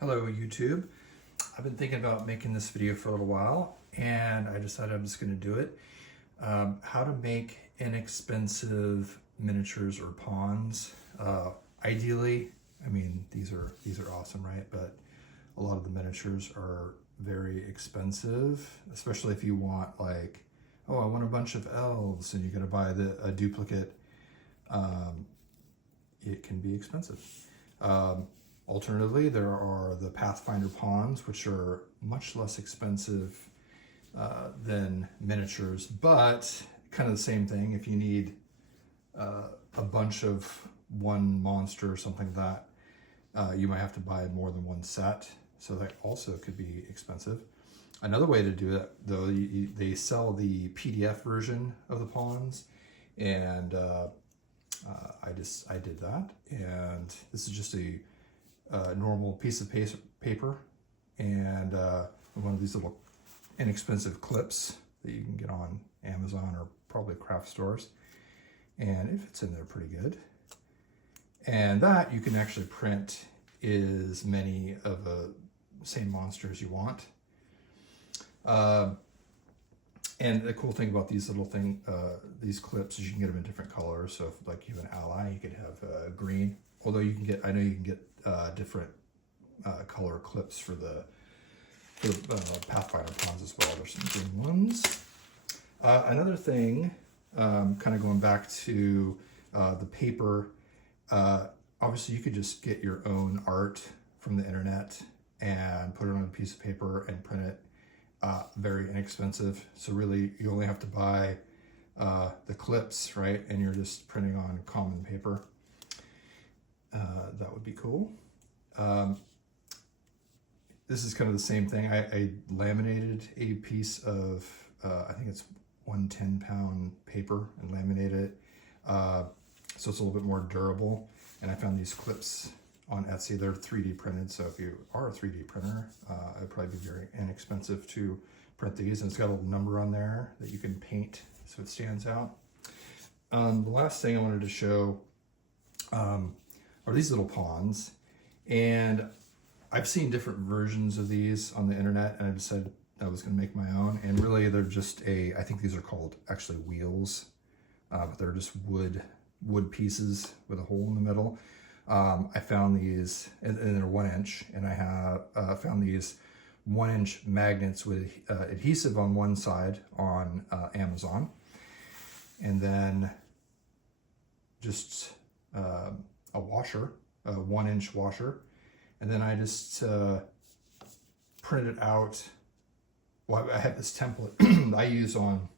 Hello YouTube. I've been thinking about making this video for a little while and I decided I'm just going to do it. How to make inexpensive miniatures or pawns. Ideally, I mean these are awesome, right? But a lot of the miniatures are very expensive, especially if you want like, oh, I want a bunch of elves and you're going to buy a duplicate. It can be expensive. Alternatively, there are the Pathfinder pawns, which are much less expensive than miniatures, but kind of the same thing. If you need a bunch of one monster or something like that, you might have to buy more than one set, so that also could be expensive. Another way to do that, though, they sell the PDF version of the pawns, and I did that, and this is just a normal piece of paper and one of these little inexpensive clips that you can get on Amazon or probably craft stores, and it fits in there pretty good. And that you can actually print as many of the same monsters you want. And the cool thing about these little these clips is you can get them in different colors. So if like you have an ally, you could have green. Although you can get, I know you can get different color clips for the Pathfinder pawns as well. There's some green ones. Another thing, kind of going back to the paper, obviously you could just get your own art from the internet and put it on a piece of paper and print it. Very inexpensive. So really you only have to buy the clips, right? And you're just printing on common paper. That would be cool. This is kind of the same thing. I laminated a piece of, I think it's 110-pound paper and laminated it. So it's a little bit more durable. And I found these clips on Etsy. They're 3D printed. So if you are a 3D printer, it'd probably be very inexpensive to print these. And it's got a little number on there that you can paint so it stands out. The last thing I wanted to show are these little pawns, and I've seen different versions of these on the internet, and I decided I was going to make my own. And really they're just I think these are called actually wheels, but they're just wood pieces with a hole in the middle. I found these, and they're 1 inch, and I have found these 1 inch magnets with adhesive on one side on Amazon, and then just a washer, a 1 inch washer. And then I just printed out, well, I have this template I use on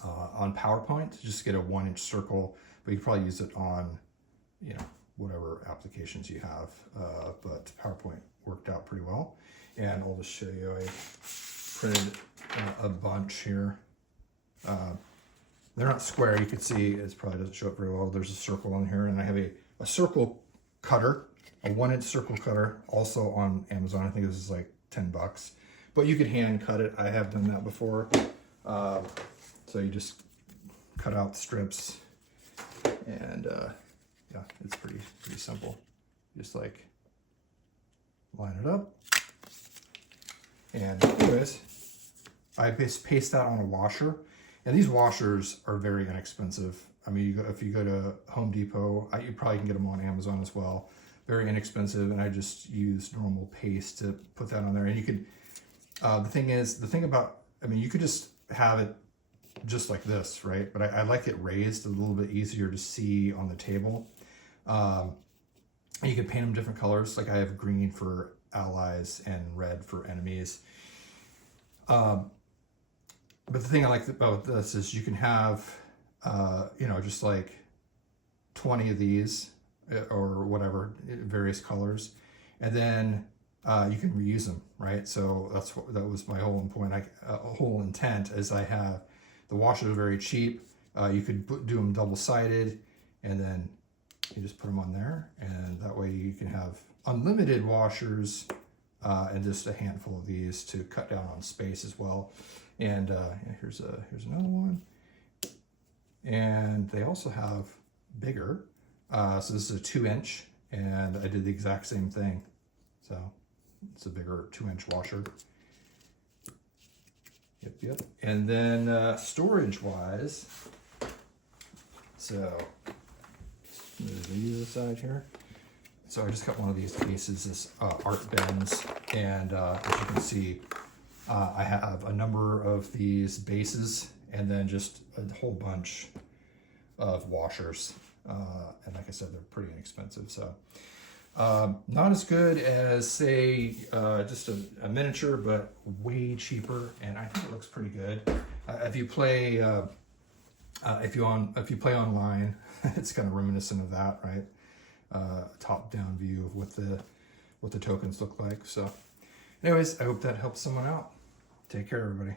PowerPoint to just get a 1 inch circle, but you can probably use it on, you know, whatever applications you have. But PowerPoint worked out pretty well. And I'll just show you, I printed a bunch here. They're not square, you can see it probably doesn't show up very well. There's a circle on here, and I have a circle cutter, a 1 inch circle cutter, also on Amazon. I think this is like 10 bucks, but you could hand cut it. I have done that before. So you just cut out strips, and yeah, it's pretty simple. Just like line it up. And anyways, I just paste that on a washer. And these washers are very inexpensive. I mean, if you go to Home Depot, you probably can get them on Amazon as well. Very inexpensive, and I just use normal paste to put that on there. And you could, the thing about, I mean, you could just have it just like this, right? But I like it raised, a little bit easier to see on the table. You could paint them different colors. Like I have green for allies and red for enemies. But the thing I like about this is you can have, you know, just like 20 of these or whatever, various colors, and then you can reuse them, right? So that was my whole point. Whole intent is I have the washers are very cheap. You could do them double-sided, and then you just put them on there, and that way you can have unlimited washers and just a handful of these to cut down on space as well. And here's another one. And they also have bigger. So this is a 2 inch, and I did the exact same thing. So It's a bigger 2-inch washer. Yep. And then storage wise, so move these aside here. So I just got one of these cases, this art bins, and as you can see, I have a number of these bases and then just a whole bunch of washers. And like I said, they're pretty inexpensive. So not as good as, say, just a miniature, but way cheaper, and I think it looks pretty good. If you play play online, it's kind of reminiscent of that, right? Top-down view of what the tokens look like. So, anyways, I hope that helps someone out. Take care, everybody.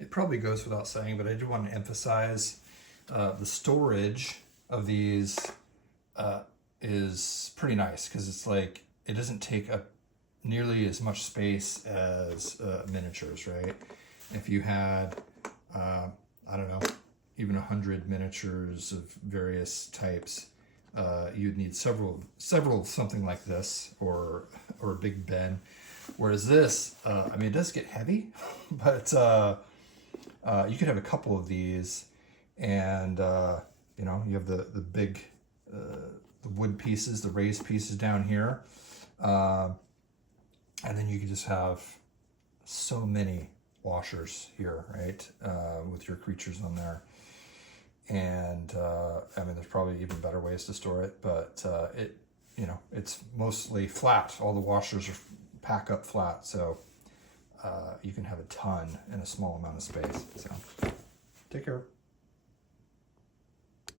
It probably goes without saying, but I do want to emphasize the storage of these is pretty nice, because it's like it doesn't take up nearly as much space as miniatures, right? If you had I don't know, even 100 miniatures of various types, you'd need several something like this, or a big bin. Whereas this, I mean, it does get heavy, but you could have a couple of these, and you know, you have the big the wood pieces, the raised pieces down here, and then you can just have so many washers here, right, with your creatures on there. And I mean, there's probably even better ways to store it, but it, you know, it's mostly flat. All the washers are pack up flat, so you can have a ton in a small amount of space. So take care.